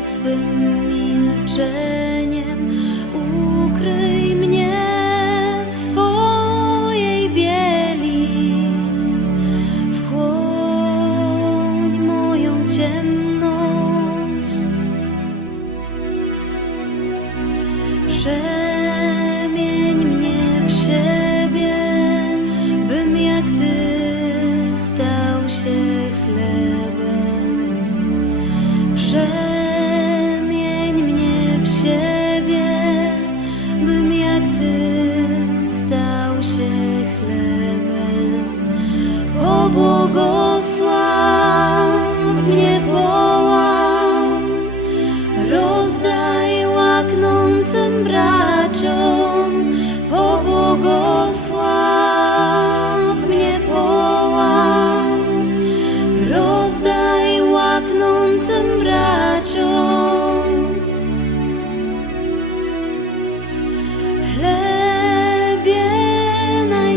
swym milczeniem ukryj mnie w swojej bieli. Wchłoń moją ciemność. Przemień mnie w siebie, bym jak ty.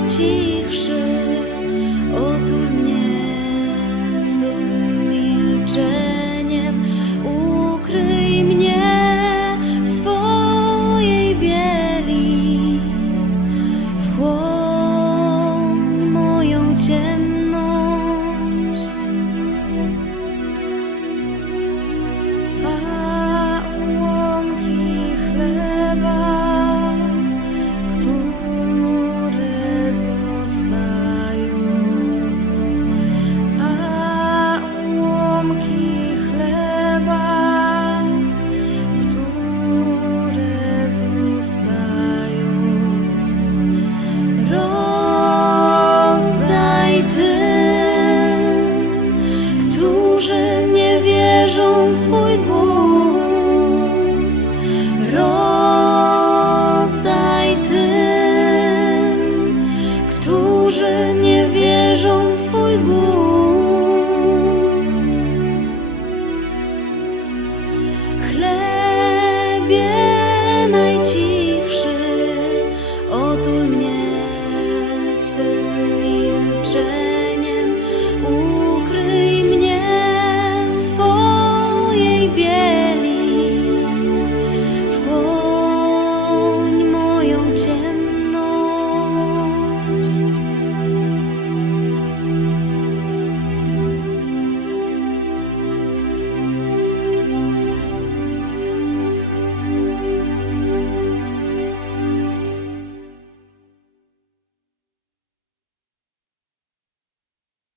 记 swój głód rozdaj tym, którzy nie wierzą w swój głód.